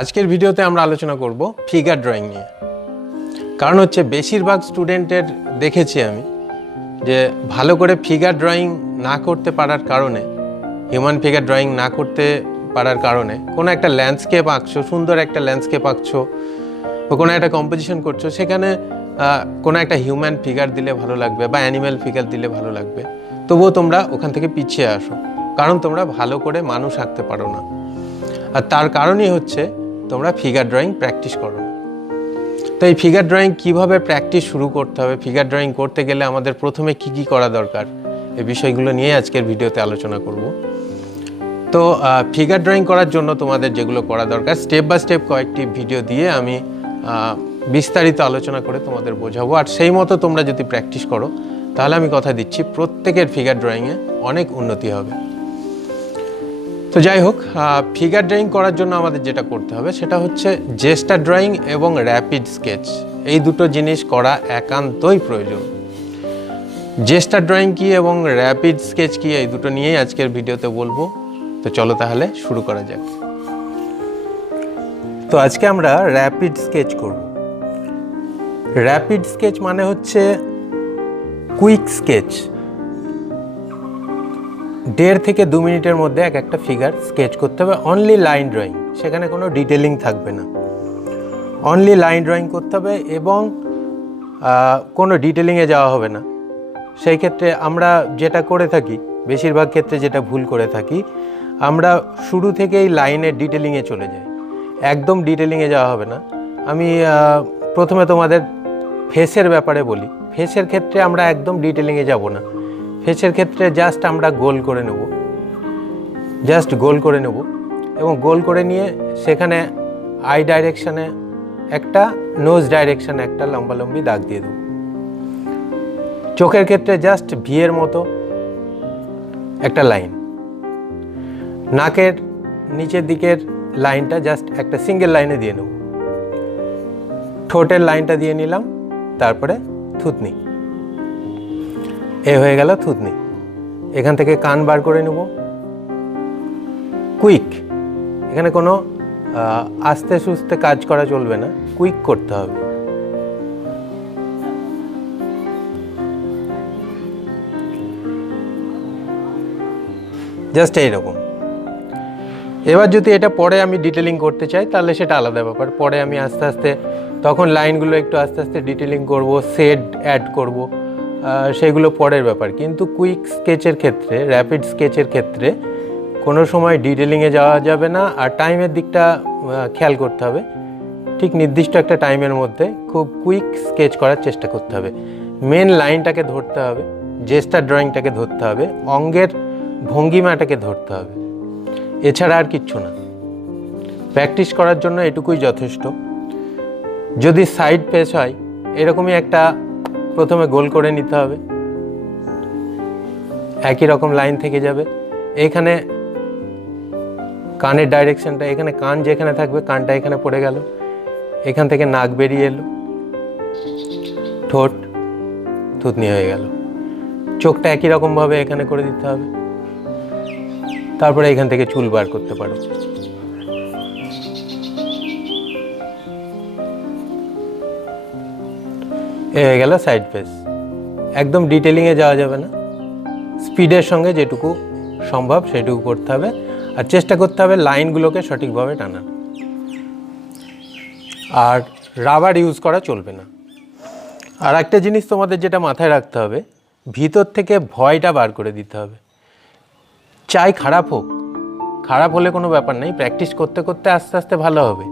আজকের ভিডিওতে আমরা আলোচনা করব ফিগার ড্রয়িং নিয়ে। কারণ হচ্ছে বেশিরভাগ স্টুডেন্টের দেখেছি আমি যে ভালো করে ফিগার ড্রয়িং না করতে পারার কারণে, হিউম্যান ফিগার ড্রয়িং না করতে পারার কারণে কোনো একটা ল্যান্ডস্কেপ আঁকছো, সুন্দর একটা ল্যান্ডস্কেপ আঁকছো বা কোনো একটা কম্পোজিশন করছো, সেখানে কোনো একটা হিউম্যান ফিগার দিলে ভালো লাগবে বা অ্যানিম্যাল ফিগার দিলে ভালো লাগবে, তবুও তোমরা ওখান থেকে পিছিয়ে আসো, কারণ তোমরা ভালো করে মানুষ আঁকতে পারো না। আর তার কারণই হচ্ছে তোমরা ফিগার ড্রয়িং প্র্যাকটিস করো না। তো এই ফিগার ড্রয়িং কীভাবে প্র্যাকটিস শুরু করতে হবে, ফিগার ড্রয়িং করতে গেলে আমাদের প্রথমে কি কি করা দরকার, এই বিষয়গুলো নিয়ে আজকের ভিডিওতে আলোচনা করব। তো ফিগার ড্রয়িং করার জন্য তোমাদের যেগুলো করা দরকার, স্টেপ বাই স্টেপ কয়েকটি ভিডিও দিয়ে আমি বিস্তারিত আলোচনা করে তোমাদের বোঝাবো। আর সেই মতো তোমরা যদি প্র্যাকটিস করো, তাহলে আমি কথা দিচ্ছি প্রত্যেকের ফিগার ড্রয়িংয়ে অনেক উন্নতি হবে। তো যাই হোক, ফিগার ড্রয়িং করার জন্য আমাদের যেটা করতে হবে সেটা হচ্ছে জেস্টার ড্রয়িং এবং র্যাপিড স্কেচ, এই দুটো জিনিস করা একান্তই প্রয়োজন। জেস্টার ড্রয়িং কী এবং র্যাপিড স্কেচ কী, এই দুটো নিয়েই আজকের ভিডিওতে বলবো। তো চলো তাহলে শুরু করা যাক। তো আজকে আমরা র্যাপিড স্কেচ করব। র্যাপিড স্কেচ মানে হচ্ছে কুইক স্কেচ। 1.5 থেকে 2 মিনিটের মধ্যে একটা ফিগার স্কেচ করতে হবে, অনলি লাইন ড্রয়িং, সেখানে কোনো ডিটেলিং থাকবে না, অনলি লাইন ড্রয়িং করতে হবে এবং কোনো ডিটেলিংয়ে যাওয়া হবে না। সেই ক্ষেত্রে আমরা যেটা করে থাকি, বেশিরভাগ ক্ষেত্রে যেটা ভুল করে থাকি, আমরা শুরু থেকেই লাইনের ডিটেলিংয়ে চলে যাই, একদম ডিটেলিংয়ে যাওয়া হবে না। আমি প্রথমে তোমাদের ফেসের ব্যাপারে বলি। ফেসের ক্ষেত্রে আমরা একদম ডিটেলিংয়ে যাব না। ফেসের ক্ষেত্রে জাস্ট আমরা গোল করে নেব, জাস্ট গোল করে নেব এবং গোল করে নিয়ে সেখানে আই ডাইরেকশানে একটা, নোজ ডাইরেকশানে একটা লম্বালম্বি দাগ দিয়ে দেব। চোখের ক্ষেত্রে জাস্ট ভিয়ের মতো একটা লাইন। নাকের নিচের দিকের লাইনটা জাস্ট একটা সিঙ্গেল লাইনে দিয়ে নেব। ঠোঁটের লাইনটা দিয়ে নিলাম, তারপরে থুতনি, এ হয়ে গেল থুতনি। এখান থেকে কান বার করে নেব, কুইক, এখানে কোনো আস্তে সুস্তে কাজ করা চলবে না, কুইক করতে হবে। জাস্ট এইরকম। এবার যদি এটা পরে আমি ডিটেলিং করতে চাই, তাহলে সেটা আলাদা ব্যাপার। পরে আমি আস্তে আস্তে তখন লাইনগুলো একটু আস্তে আস্তে ডিটেলিং করব, শেড অ্যাড করব, সেগুলো পরের ব্যাপার। কিন্তু কুইক স্কেচের ক্ষেত্রে, র্যাপিড স্কেচের ক্ষেত্রে কোনো সময় ডিটেলিংয়ে যাওয়া যাবে না। আর টাইমের দিকটা খেয়াল করতে হবে, ঠিক নির্দিষ্ট একটা টাইমের মধ্যে খুব কুইক স্কেচ করার চেষ্টা করতে হবে। মেন লাইনটাকে ধরতে হবে, জেস্টার ড্রয়িংটাকে ধরতে হবে, অঙ্গের ভঙ্গিমাটাকে ধরতে হবে, এছাড়া আর কিচ্ছু না। প্র্যাকটিস করার জন্য এটুকুই যথেষ্ট। যদি সাইড ফেস হয়, এরকমই একটা প্রথমে গোল করে নিতে হবে, একই রকম লাইন থেকে যাবে। এইখানে কানের ডাইরেকশনটা, এখানে কান যেখানে থাকবে, কানটা এখানে পড়ে গেল, এখান থেকে নাক বেরিয়ে এলো, ঠোঁট, থুতনি হয়ে গেল। চোখটা একই রকমভাবে এখানে করে দিতে হবে। তারপরে এখান থেকে চুল বার করতে পারো। এ হয়ে গেল সাইড ফেস। একদম ডিটেলিংয়ে যাওয়া যাবে না, স্পিডের সঙ্গে যেটুকু সম্ভব সেটুকু করতে হবে। আর চেষ্টা করতে হবে লাইনগুলোকে সঠিকভাবে টানা। আর রাবার ইউজ করা চলবে না। আর একটা জিনিস তোমাদের যেটা মাথায় রাখতে হবে, ভিতর থেকে ভয়টা বার করে দিতে হবে। চাই খারাপ হোক, খারাপ হলে কোনো ব্যাপার নেই, প্র্যাকটিস করতে করতে আস্তে আস্তে ভালো হবে।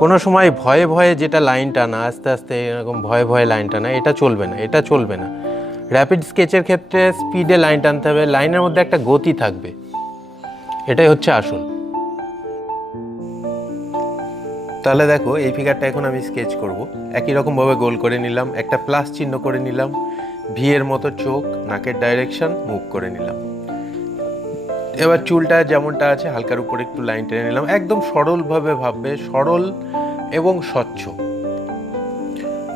কোনো সময় ভয়ে ভয়ে যেটা লাইন টানা, আস্তে আস্তে এরকম ভয়ে ভয়ে লাইন টানা, এটা চলবে না, এটা চলবে না। র্যাপিড স্কেচের ক্ষেত্রে স্পিডে লাইন টানতে হবে, লাইনের মধ্যে একটা গতি থাকবে, এটাই হচ্ছে আসল। তাহলে দেখো, এই ফিগারটা এখন আমি স্কেচ করব। একই রকমভাবে গোল করে নিলাম, একটা প্লাস চিহ্ন করে নিলাম, ভিয়ের মতো চোখ, নাকের ডাইরেকশন, মুখ করে নিলাম। এবার চুলটা যেমনটা আছে হালকার উপরে একটু লাইন টেনে নিলাম। একদম সরলভাবে ভাববে, সরল এবং স্বচ্ছ,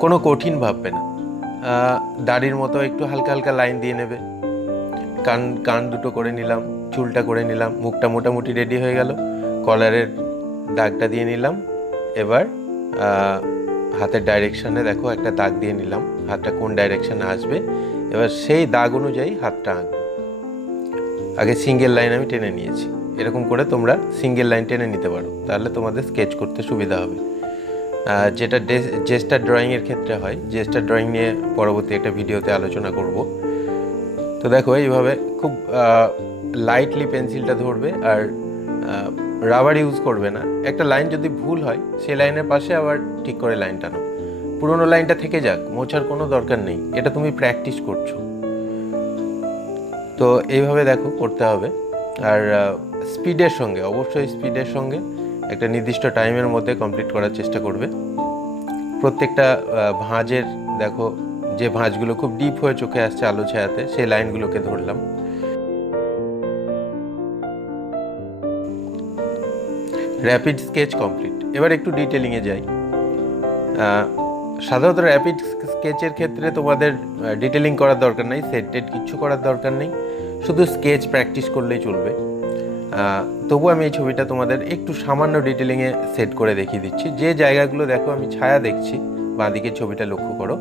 কোনো কঠিন ভাববে না। দাড়ির মতো একটু হালকা হালকা লাইন দিয়ে নেবে। কান দুটো করে নিলাম, চুলটা করে নিলাম, মুখটা মোটামুটি রেডি হয়ে গেল। কলারের দাগটা দিয়ে নিলাম। এবার হাতের ডাইরেকশানে দেখো একটা দাগ দিয়ে নিলাম, হাতটা কোন ডাইরেকশানে আসবে। এবার সেই দাগ অনুযায়ী হাতটা আঁকবো। আগে সিঙ্গেল লাইন আমি টেনে নিয়েছি, এরকম করে তোমরা সিঙ্গেল লাইন টেনে নিতে পারো, তাহলে তোমাদের স্কেচ করতে সুবিধা হবে। যেটা জেস্টার ড্রয়িংয়ের ক্ষেত্রে হয়, জেস্টার ড্রয়িং নিয়ে পরবর্তী একটা ভিডিওতে আলোচনা করব। তো দেখো এইভাবে খুব লাইটলি পেন্সিলটা ধরবে, আর রাবার ইউজ করবে না। একটা লাইন যদি ভুল হয় সেই লাইনের পাশে আবার ঠিক করে লাইন টানো, পুরোনো লাইনটা থেকে যাক, মোছার কোনো দরকার নেই, এটা তুমি প্র্যাকটিস করছো। তো এইভাবে দেখো করতে হবে। আর স্পিডের সঙ্গে, অবশ্যই স্পিডের সঙ্গে একটা নির্দিষ্ট টাইমের মধ্যে কমপ্লিট করার চেষ্টা করবে। প্রত্যেকটা ভাঁজের দেখো, যে ভাঁজগুলো খুব ডিপ হয়ে চোখে আসছে আলো ছায়াতে, সেই লাইনগুলোকে ধরলাম। Rapid sketch complete. এবার একটু ডিটেলিংয়ে যাই। সাধারণত র্যাপিড স্কেচের ক্ষেত্রে তোমাদের ডিটেলিং করার দরকার নেই, সেট টেট কিচ্ছু করার দরকার নেই, শুধু স্কেচ প্র্যাকটিস করলেই চলবে। তবু আমি এই ছবিটা তোমাদের একটু সামান্য ডিটেলিংয়ে সেট করে দেখিয়ে দিচ্ছি। যে জায়গাগুলো দেখো আমি ছায়া দেখছি, বাঁদিকে ছবিটা লক্ষ্য করো,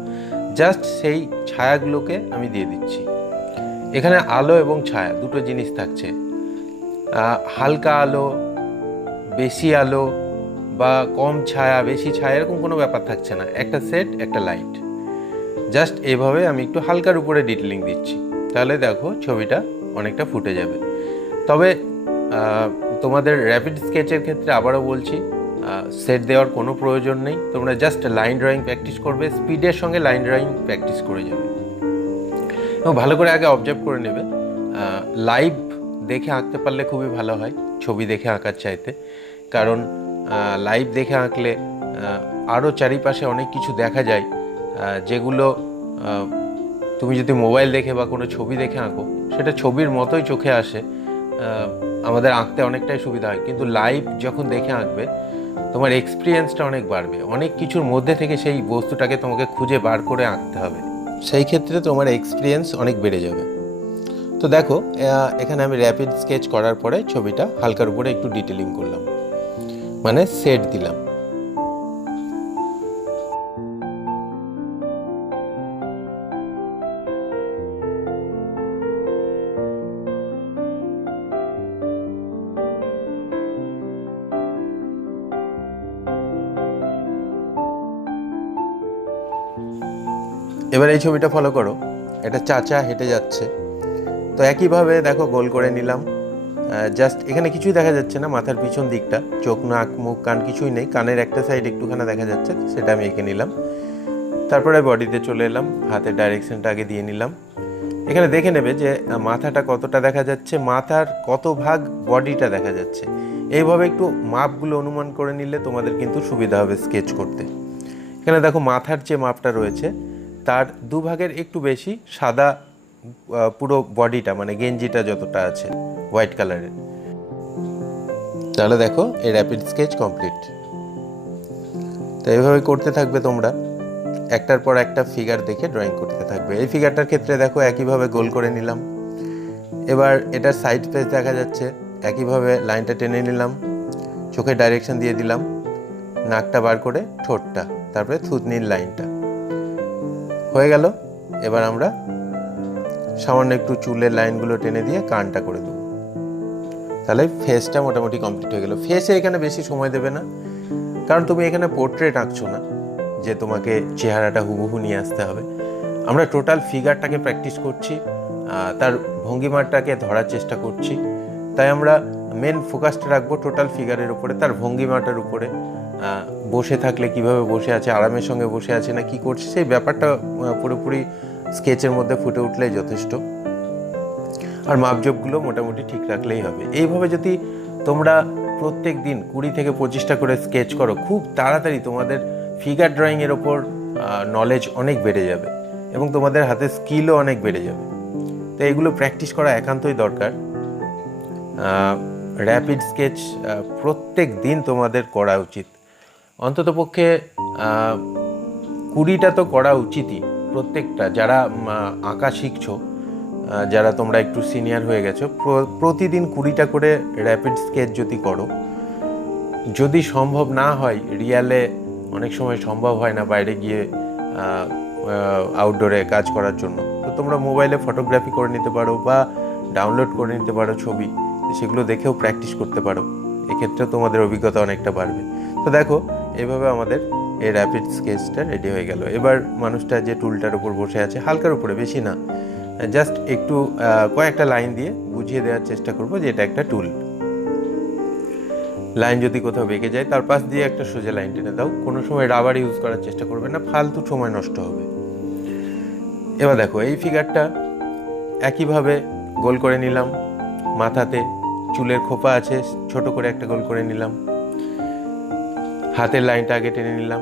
জাস্ট সেই ছায়াগুলোকে আমি দিয়ে দিচ্ছি। এখানে আলো এবং ছায়া দুটো জিনিস থাকছে। হালকা আলো, বেশি আলো, বা কম ছায়া, বেশি ছায়া, এরকম কোনো ব্যাপার থাকছে না। একটা সেট, একটা লাইট, জাস্ট এভাবে আমি একটু হালকার উপরে ডিটেলিং দিচ্ছি, তাহলে দেখো ছবিটা অনেকটা ফুটে যাবে। তবে তোমাদের র্যাপিড স্কেচের ক্ষেত্রে আবারও বলছি, সেট দেওয়ার কোনো প্রয়োজন নেই। তোমরা জাস্ট লাইন ড্রয়িং প্র্যাকটিস করবে, স্পিডের সঙ্গে লাইন ড্রয়িং প্র্যাকটিস করে যাবে এবং ভালো করে আগে অবজার্ভ করে নেবে। লাইভ দেখে আঁকতে পারলে খুবই ভালো হয় ছবি দেখে আঁকার চাইতে, কারণ লাইভ দেখে আঁকলে আরও চারিপাশে অনেক কিছু দেখা যায়, যেগুলো তুমি যদি মোবাইল দেখে বা কোনো ছবি দেখে আঁকো সেটা ছবির মতোই চোখে আসে, আমাদের আঁকতে অনেকটাই সুবিধা হয়। কিন্তু লাইভ যখন দেখে আঁকবে তোমার এক্সপিরিয়েন্সটা অনেক বাড়বে, অনেক কিছুর মধ্যে থেকে সেই বস্তুটাকে তোমাকে খুঁজে বার করে আঁকতে হবে, সেই ক্ষেত্রে তোমার এক্সপিরিয়েন্স অনেক বেড়ে যাবে। তো দেখো এখানে আমি র্যাপিড স্কেচ করার পরে ছবিটা হালকার উপরে একটু ডিটেলিং করলাম, মানে সেট দিলাম। এবার এই ছবিটা ফলো করো, এটা চাচা হেঁটে যাচ্ছে। তো একইভাবে দেখো গোল করে নিলাম, জাস্ট এখানে কিছুই দেখা যাচ্ছে না, মাথার পিছন দিকটা, চোখ নাক মুখ কান কিছুই নেই, কানের একটা সাইড একটুখানি দেখা যাচ্ছে, সেটা আমি এঁকে নিলাম। তারপরে বডিতে চলে এলাম, হাতের ডাইরেকশনটা আগে দিয়ে নিলাম। এখানে দেখে নেবে যে মাথাটা কতটা দেখা যাচ্ছে, মাথার কত ভাগ বডিটা দেখা যাচ্ছে, এইভাবে একটু মাপগুলো অনুমান করে নিলে তোমাদের কিন্তু সুবিধা হবে স্কেচ করতে। এখানে দেখো মাথার যে মাপটা রয়েছে তার দুভাগের একটু বেশি সাদা, পুরো বডিটা মানে গেঞ্জিটা যতটা আছে হোয়াইট কালারের। তাহলে দেখো এই র্যাপিড স্কেচ কমপ্লিট। তো এইভাবে করতে থাকবে তোমরা, একটার পর একটা ফিগার দেখে ড্রয়িং করতে থাকবে। এই ফিগারটার ক্ষেত্রে দেখো একইভাবে গোল করে নিলাম। এবার এটার সাইড ফেস দেখা যাচ্ছে, একইভাবে লাইনটা টেনে নিলাম, চোখের ডাইরেকশন দিয়ে দিলাম, নাকটা বার করে ঠোঁটটা, তারপরে থুতনির লাইনটা হয়ে গেল। এবার আমরা সামান্য একটু চুলের লাইনগুলো টেনে দিয়ে কানটা করে দেবো, তাহলে ফেসটা মোটামুটি কমপ্লিট হয়ে গেল। ফেসে এখানে বেশি সময় দেবে না, কারণ তুমি এখানে পোর্ট্রেট আঁকছো না যে তোমাকে চেহারাটা হুবহু নিয়ে আসতে হবে। আমরা টোটাল ফিগারটাকে প্র্যাকটিস করছি, তার ভঙ্গিমাটাকে ধরার চেষ্টা করছি, তাই আমরা মেন ফোকাসটা রাখবো টোটাল ফিগারের উপরে, তার ভঙ্গিমাটার উপরে। বসে থাকলে কিভাবে বসে আছে, আরামের সঙ্গে বসে আছে না কি করছে, সেই ব্যাপারটা পুরোপুরি স্কেচের মধ্যে ফুটে উঠলেই যথেষ্ট। আর মাপজোপগুলো মোটামুটি ঠিক রাখলেই হবে। এইভাবে যদি তোমরা প্রত্যেক দিন 20 থেকে 25টা করে স্কেচ করো, খুব তাড়াতাড়ি তোমাদের ফিগার ড্রয়িংয়ের ওপর নলেজ অনেক বেড়ে যাবে এবং তোমাদের হাতে স্কিলও অনেক বেড়ে যাবে। তো এগুলো প্র্যাকটিস করা একান্তই দরকার। র্যাপিড স্কেচ প্রত্যেক দিন তোমাদের করা উচিত, অন্ততপক্ষে 20টা তো করা উচিতই প্রত্যেকটা। যারা আঁকা শিখছো, যারা তোমরা একটু সিনিয়র হয়ে গেছো, প্রতিদিন 20টা করে র্যাপিড স্কেচ যদি করো যদি সম্ভব না হয়, রিয়ালে অনেক সময় সম্ভব হয় না বাইরে গিয়ে আউটডোরে কাজ করার জন্য, তো তোমরা মোবাইলে ফটোগ্রাফি করে নিতে পারো বা ডাউনলোড করে নিতে পারো ছবি, সেগুলো দেখেও প্র্যাকটিস করতে পারো। এক্ষেত্রে তোমাদের অভিজ্ঞতা অনেকটা বাড়বে। তো দেখো, এভাবে আমাদের এই র্যাপিড স্কেচটা রেডি হয়ে গেল। এবার মানুষটা যে টুলটার উপর বসে আছে, হালকার উপরে, বেশি না, জাস্ট একটু কয়েকটা লাইন দিয়ে বুঝিয়ে দেওয়ার চেষ্টা করবো যে এটা একটা টুল। লাইন যদি কোথাও বেঁকে যায়, তার পাশ দিয়ে একটা সোজা লাইন টেনে দাও। কোনো সময় রাবার ইউজ করার চেষ্টা করবে না, ফালতু সময় নষ্ট হবে। এবার দেখো, এই ফিগারটা একইভাবে গোল করে নিলাম। মাথাতে চুলের খোপা আছে, ছোট করে একটা গোল করে নিলাম। হাতের লাইনটা আগে টেনে নিলাম।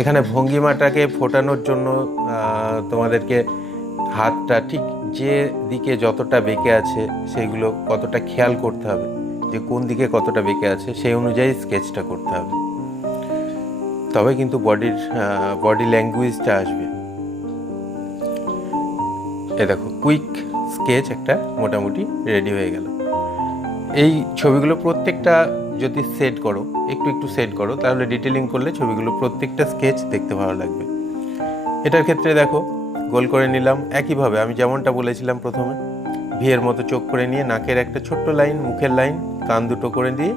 এখানে ভঙ্গিমাটাকে ফোটানোর জন্য তোমাদেরকে হাতটা ঠিক যে দিকে যতটা বেঁকে আছে সেইগুলো কতটা খেয়াল করতে হবে, যে কোন দিকে কতটা বেঁকে আছে সেই অনুযায়ী স্কেচটা করতে হবে, তবে কিন্তু বডি ল্যাঙ্গুয়েজটা আসবে। এ দেখো, কুইক স্কেচ একটা মোটামুটি রেডি হয়ে গেল। এই ছবিগুলো প্রত্যেকটা যদি সেট করো, একটু সেট করো, তাহলে ডিটেলিং করলে ছবিগুলো প্রত্যেকটা স্কেচ দেখতে ভালো লাগবে। এটার ক্ষেত্রে দেখো, গোল করে নিলাম একইভাবে আমি যেমনটা বলেছিলাম প্রথমে, ভিয়ের মতো চোখ করে নিয়ে নাকের একটা ছোট্ট লাইন, মুখের লাইন, কান দুটো করে দিয়ে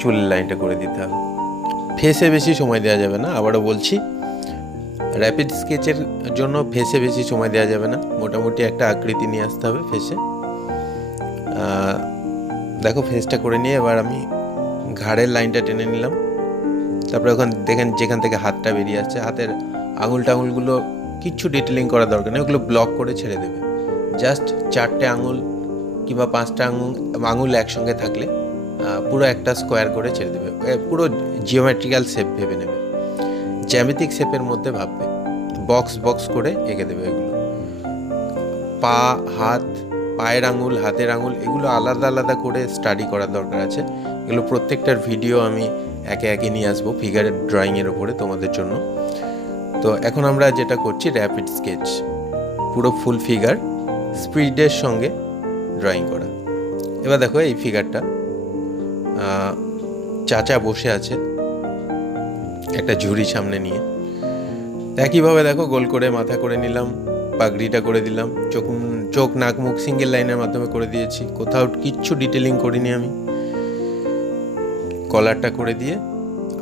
চুলের লাইনটা করে দিতে হবে। ফেসে বেশি সময় দেওয়া যাবে না, আবারও বলছি, র্যাপিড স্কেচের জন্য ফেসে বেশি সময় দেওয়া যাবে না, মোটামুটি একটা আকৃতি নিয়ে আসতে হবে ফেসে। দেখো, ফেসটা করে নিয়ে এবার আমি ঘাড়ের লাইনটা টেনে নিলাম। তারপরে ওখানে দেখেন যেখান থেকে হাতটা বেরিয়ে আসছে, হাতের আঙুলগুলো কিচ্ছু ডিটেলিং করার দরকার নেই, ওগুলো ব্লক করে ছেড়ে দেবে। জাস্ট 4টে আঙুল কিংবা 5টা আঙুল একসঙ্গে থাকলে পুরো একটা স্কোয়ার করে ছেড়ে দেবে, পুরো জিওমেট্রিক্যাল শেপ ভেবে নেবে, জ্যামিতিক শেপের মধ্যে ভাববে, বক্স করে এঁকে দেবে। এগুলো পা, হাত, পায়ের আঙুল, হাতের আঙুল, এগুলো আলাদা আলাদা করে স্টাডি করার দরকার আছে। এগুলো প্রত্যেকটার ভিডিও আমি একে নিয়ে আসবো ফিগারের ড্রয়িংয়ের ওপরে তোমাদের জন্য। তো এখন আমরা যেটা করছি, র্যাপিড স্কেচ, পুরো ফুল ফিগার স্পিডের সঙ্গে ড্রয়িং করা। এবার দেখো, এই ফিগারটা চাচা বসে আছে একটা ঝুড়ি সামনে নিয়ে। একইভাবে দেখো, গোল করে মাথা করে নিলাম, পাগড়িটা করে দিলাম, চোখ নাক মুখ সিঙ্গেল লাইনের মাধ্যমে করে দিয়েছি, কোথাও কিচ্ছু ডিটেলিং করিনি আমি। কলারটা করে দিয়ে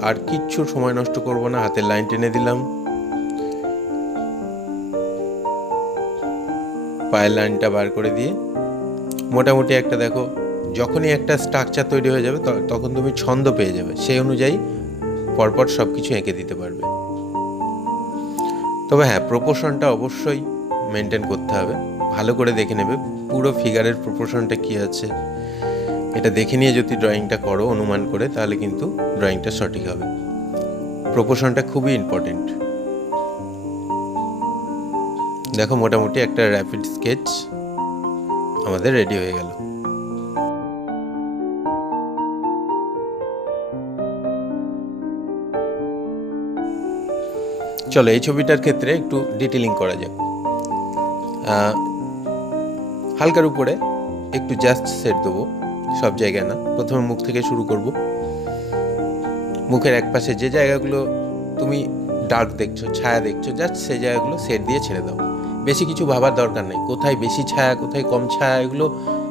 আর কিচ্ছু সময় নষ্ট করব না, হাতের লাইন টেনে দিলাম, পায়ের লাইনটা বার করে দিয়ে মোটামুটি একটা, দেখো, যখনই একটা স্ট্রাকচার তৈরি হয়ে যাবে তখন তুমি ছন্দ পেয়ে যাবে, সেই অনুযায়ী পরপর সব কিছু এঁকে দিতে পারবে। তবে হ্যাঁ, প্রপোর্শনটা অবশ্যই মেনটেন করতে হবে, ভালো করে দেখে নেবে পুরো ফিগারের প্রপোর্শনটা কী আছে। এটা দেখে নিয়ে যদি ড্রয়িংটা করো অনুমান করে, তাহলে কিন্তু ড্রয়িংটা সঠিক হবে। প্রপোর্শনটা খুবই ইম্পর্টেন্ট। দেখো, মোটামুটি একটা র্যাপিড স্কেচ আমাদের রেডি হয়ে গেল। চলো, এই ছবিটার ক্ষেত্রে একটু ডিটেলিং করা যাক। হালকার উপরে একটু জাস্ট সেট দেবো, সব জায়গায় না, প্রথমে মুখ থেকে শুরু করব। মুখের এক পাশে যে জায়গাগুলো তুমি ডার্ক দেখছো, ছায়া দেখছো, জাস্ট সেই জায়গাগুলো সেট দিয়ে ছেড়ে দাও। বেশি কিছু ভাবার দরকার নেই, কোথায় বেশি ছায়া কোথায় কম ছায়া, এগুলো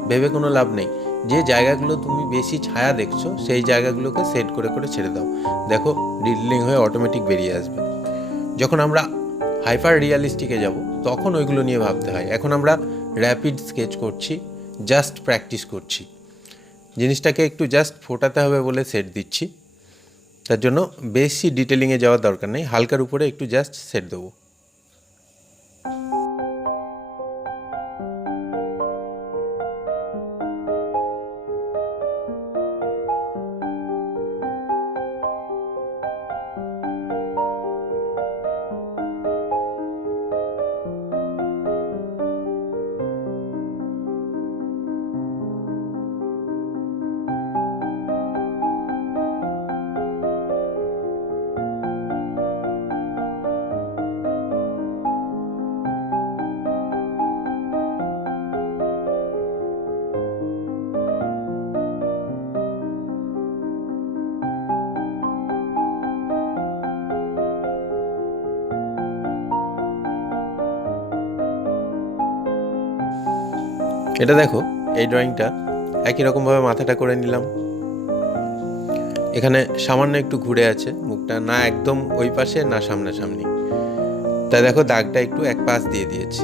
ভেবে কোনো লাভ নেই। যে জায়গাগুলো তুমি বেশি ছায়া দেখছো সেই জায়গাগুলোকে সেট করে ছেড়ে দাও। দেখো, ডিটেলিং হয়ে অটোমেটিক বেরিয়ে আসবে। যখন আমরা হাইপার রিয়ালিস্টিকে যাব তখন ওইগুলো নিয়ে ভাবতে হয়। এখন আমরা র্যাপিড স্কেচ করছি, জাস্ট প্র্যাকটিস করছি, জিনিসটাকে একটু জাস্ট ফোটাতে হবে বলে সেট দিচ্ছি। তার জন্য বেশি ডিটেলিংয়ে যাওয়ার দরকার নেই, হালকার উপরে একটু জাস্ট সেট দেবো। এটা দেখো, এই ড্রয়িংটা একই রকমভাবে মাথাটা করে নিলাম। এখানে সামান্য একটু ঘুরে আছে মুখটা, না একদম ওই পাশে না সামনাসামনি, তাই দেখো দাগটা একটু এক পাশ দিয়ে দিয়েছি।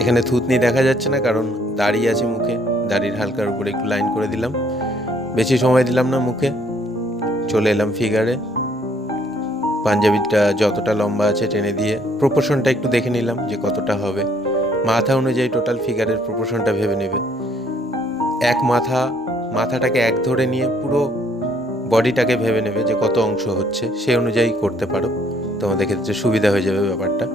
এখানে থুতনি দেখা যাচ্ছে না, কারণ দাড়ি আছে মুখে, দাড়ির হালকার উপরে একটু লাইন করে দিলাম। বেশি সময় দিলাম না মুখে, চলে এলাম ফিগারে। পাঞ্জাবিটা যতটা লম্বা আছে টেনে দিয়ে প্রপোর্শনটা একটু দেখে নিলাম যে কতটা হবে। মাথা অনুযায়ী টোটাল ফিগারের প্রপোর্শনটা ভেবে নেবে। এক মাথাটাকে এক ধরে নিয়ে পুরো বডিটাকে ভেবে নেবে যে কত অংশ হচ্ছে, সেই অনুযায়ী করতে পারো, তোমাদের ক্ষেত্রে সুবিধা হয়ে যাবে ব্যাপারটা।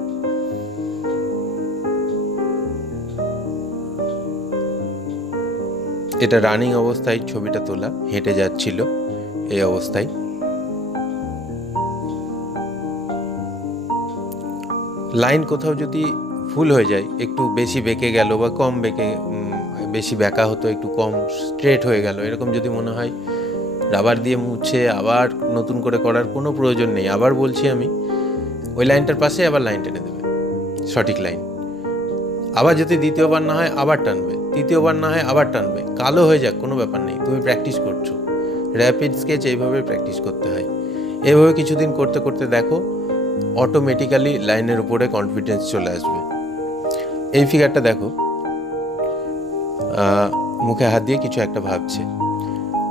এটা রানিং অবস্থায় ছবিটা তোলা, হেঁটে যাচ্ছিল এই অবস্থায়। লাইন কোথাও যদি ভুল হয়ে যায়, একটু বেশি বেঁকে গেল বা কম বেঁকে, বেশি বেঁকা হতো একটু কম স্ট্রেট হয়ে গেল, এরকম যদি মনে হয়, রাবার দিয়ে মুছে আবার নতুন করে করার কোনো প্রয়োজন নেই। আবার বলছি আমি, ওই লাইনটার পাশে আবার লাইন টেনে দেবে, সঠিক লাইন। আবার যদি দ্বিতীয়বার না হয় আবার টানবে, তৃতীয়বার না হয় আবার টানবে, কালো হয়ে যাক কোনো ব্যাপার নেই, তুমি প্র্যাকটিস করছো। র্যাপিড স্কেচ এইভাবে প্র্যাকটিস করতে হয়। এইভাবে কিছুদিন করতে করতে দেখো অটোমেটিক্যালি লাইনের উপরে কনফিডেন্স চলে আসবে। এই ফিগারটা দেখো, মুখে হাত দিয়ে কিছু একটা ভাবছে,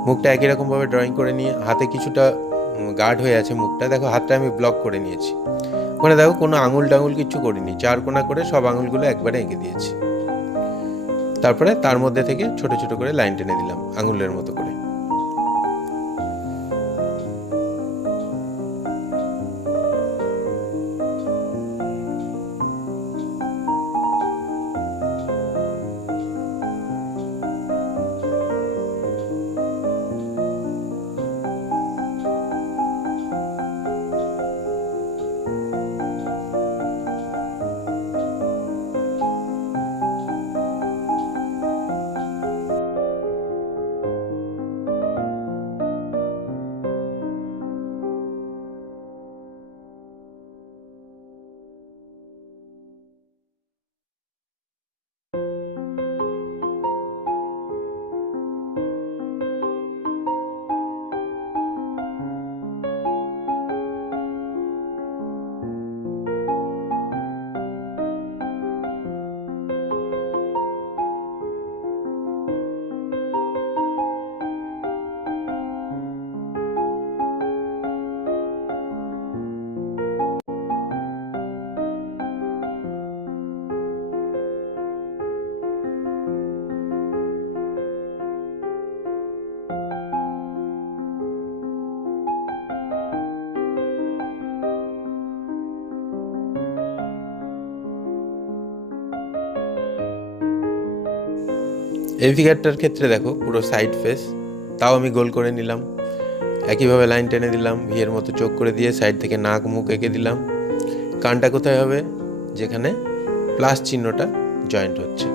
মুখটা একই রকমভাবে ড্রয়িং করে নিয়ে হাতে কিছুটা গার্ড হয়ে আছে মুখটা, দেখো হাতটা আমি ব্লক করে নিয়েছি। ওখানে দেখো কোনো আঙুল টাঙুল কিছু করিনি, চার কোনা করে সব আঙুলগুলো একবারে এঁকে দিয়েছি। তারপরে তার মধ্যে থেকে ছোট ছোট করে লাইন টেনে দিলাম আঙুলের মতো করে। এই ফিগারটার ক্ষেত্রে দেখো পুরো সাইড ফেস, তাও আমি গোল করে নিলাম। একইভাবে লাইন টেনে দিলাম, ভিয়ের মতো চোখ করে দিয়ে সাইড থেকে নাক মুখ এঁকে দিলাম। কানটা কোথায় হবে, যেখানে প্লাস চিহ্নটা জয়েন্ট হচ্ছে।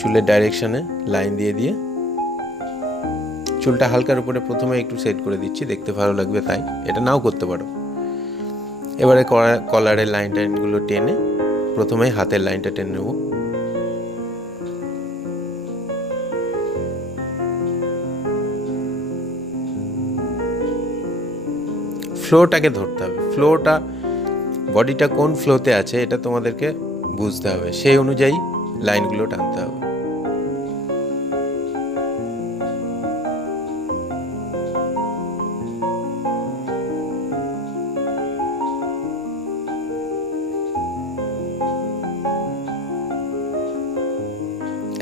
চুলের ডাইরেকশনে লাইন দিয়ে দিয়ে চুলটা হালকার উপরে প্রথমে একটু সেট করে দিচ্ছি, দেখতে ভালো লাগবে তাই, এটা নাও করতে পারো। এবারে কলারের লাইন টাইনগুলো টেনে প্রথমে হাতের লাইনটা টেনে নেব। ফ্লোটাকে ধরতে হবে, ফ্লোটা, বডিটা কোন ফ্লোতে আছে এটা তোমাদেরকে বুঝতে হবে, সেই অনুযায়ী লাইনগুলো টানতে হবে।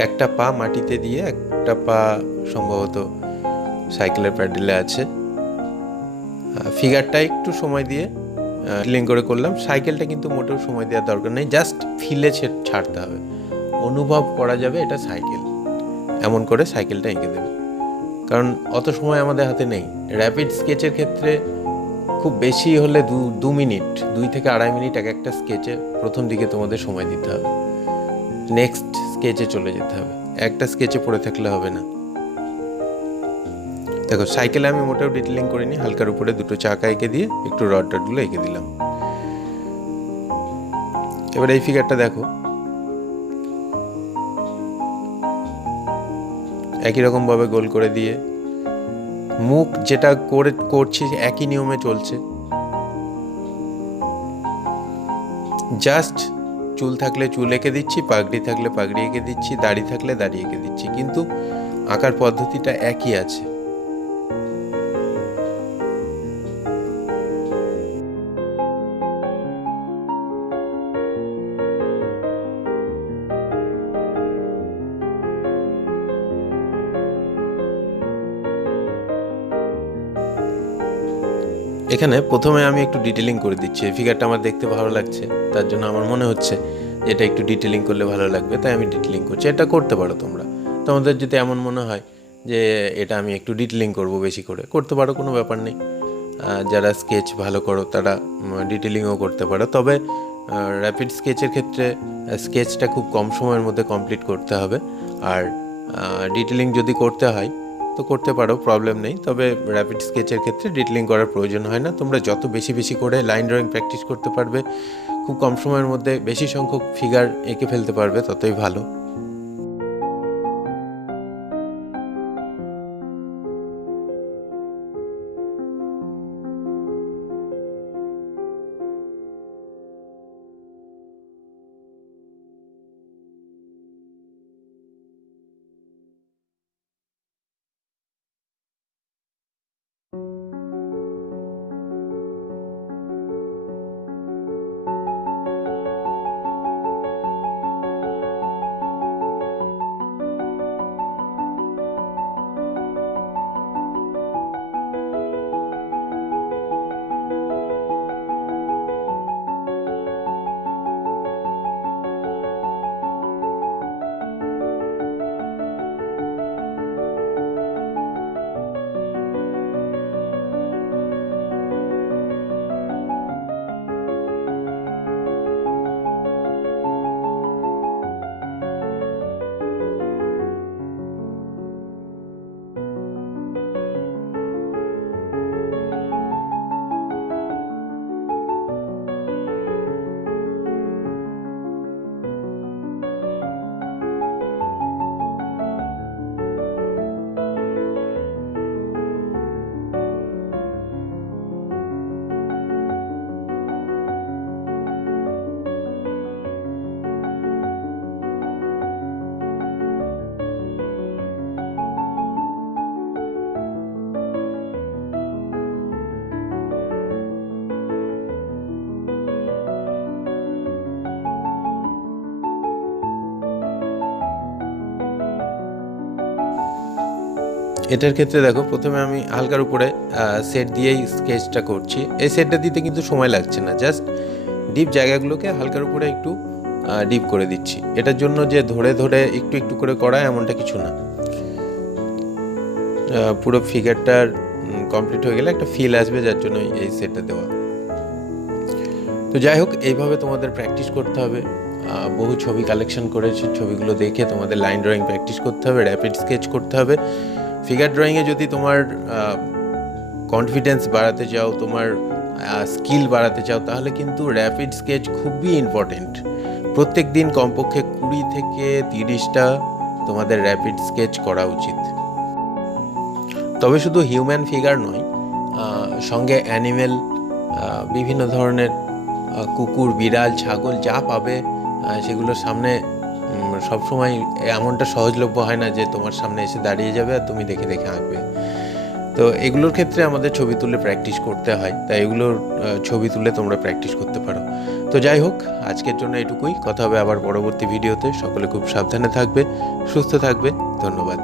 একটা পা মাটিতে দিয়ে একটা পা সম্ভবত সাইকেলের প্যাডেলে আছে। ফিগারটা একটু সময় দিয়ে লিঙ্ক করে করলাম। সাইকেলটা কিন্তু মোটেও সময় দেওয়ার দরকার নেই, জাস্ট ফিলে ছাড়তে হবে, অনুভব করা যাবে এটা সাইকেল, এমন করে সাইকেলটা এঁকে দেবে। কারণ অত সময় আমাদের হাতে নেই। র্যাপিড স্কেচের ক্ষেত্রে খুব বেশি হলে 2 মিনিট, 2 থেকে 2.5 মিনিট এক একটা স্কেচে প্রথম দিকে তোমাদের সময় দিতে হবে, নেক্সট স্কেচে চলে যেতে হবে, একটা স্কেচে পড়ে থাকলে হবে না। দেখো সাইকেলে আমি মোটেও ডিটেলিং করিনি, হালকার উপরে দুটো চাকা এঁকে দিয়ে একটু রড টডগুলো এঁকে দিলাম। এবার এই ফিগারটা দেখো, একই রকমভাবে গোল করে দিয়ে মুখ যেটা করছি একই নিয়মে চলছে। জাস্ট চুল থাকলে চুল এঁকে দিচ্ছি, পাগড়ি থাকলে পাগড়ি এঁকে দিচ্ছি, দাড়ি থাকলে দাড়ি এঁকে দিচ্ছি, কিন্তু আঁকার পদ্ধতিটা একই আছে। এখানে প্রথমে আমি একটু ডিটেলিং করে দিচ্ছি। এই ফিগারটা আমার দেখতে ভালো লাগছে, তার জন্য আমার মনে হচ্ছে এটা একটু ডিটেলিং করলে ভালো লাগবে, তাই আমি ডিটেলিং করছি। এটা করতে পারো তোমরা, তোমাদের যদি এমন মনে হয় যে এটা আমি একটু ডিটেলিং করব বেশি করে, করতে পারো, কোনো ব্যাপার নেই। যারা স্কেচ ভালো করো তারা ডিটেলিংও করতে পারো। তবে র্যাপিড স্কেচের ক্ষেত্রে স্কেচটা খুব কম সময়ের মধ্যে কমপ্লিট করতে হবে, আর ডিটেলিং যদি করতে হয় তো করতে পারো, প্রবলেম নেই। তবে র্যাপিড স্কেচের ক্ষেত্রে ডিটেলিং করার প্রয়োজন হয় না। তোমরা যত বেশি বেশি করে লাইন ড্রয়িং প্র্যাকটিস করতে পারবে, খুব কম সময়ের মধ্যে বেশি সংখ্যক ফিগার এঁকে ফেলতে পারবে, ততই ভালো। এটার ক্ষেত্রে দেখো, প্রথমে আমি হালকার উপরে সেট দিয়েই স্কেচটা করছি। এই সেটটা দিতে কিন্তু সময় লাগছে না, জাস্ট ডিপ জায়গাগুলোকে হালকার উপরে একটু ডিপ করে দিচ্ছি। এটার জন্য যে ধরে ধরে একটু একটু করে করা এমনটা কিছু না, পুরো ফিগারটার কমপ্লিট হয়ে গেলে একটা ফিল আসবে, যার জন্য এই সেটটা দেওয়া। তো যাই হোক, এইভাবে তোমাদের প্র্যাকটিস করতে হবে। বহু ছবি কালেকশন করেছি, ছবিগুলো দেখে তোমাদের লাইন ড্রয়িং প্র্যাকটিস করতে হবে, র্যাপিড স্কেচ করতে হবে। ফিগার ড্রয়িংয়ে যদি তোমার কনফিডেন্স বাড়াতে চাও, তোমার স্কিল বাড়াতে চাও, তাহলে কিন্তু র্যাপিড স্কেচ খুবই ইম্পর্টেন্ট। প্রত্যেক দিন কমপক্ষে 20 থেকে 30টা তোমাদের র্যাপিড স্কেচ করা উচিত। তবে শুধু হিউম্যান ফিগার নয়, সঙ্গে অ্যানিমেল, বিভিন্ন ধরনের কুকুর, বিড়াল, ছাগল যা পাবে সেগুলোর সামনে সবসময় এমনটা সহজলভ্য হয় না যে তোমার সামনে এসে দাঁড়িয়ে যাবে আর তুমি দেখে দেখে আঁকবে। তো এগুলোর ক্ষেত্রে আমাদের ছবি তুলে প্র্যাকটিস করতে হয়, তাই এগুলোর ছবি তুলে তোমরা প্র্যাকটিস করতে পারো। তো যাই হোক, আজকের জন্য এটুকুই। কথা হবে আবার পরবর্তী ভিডিওতে। সকলে খুব সাবধানে থাকবে, সুস্থ থাকবে। ধন্যবাদ।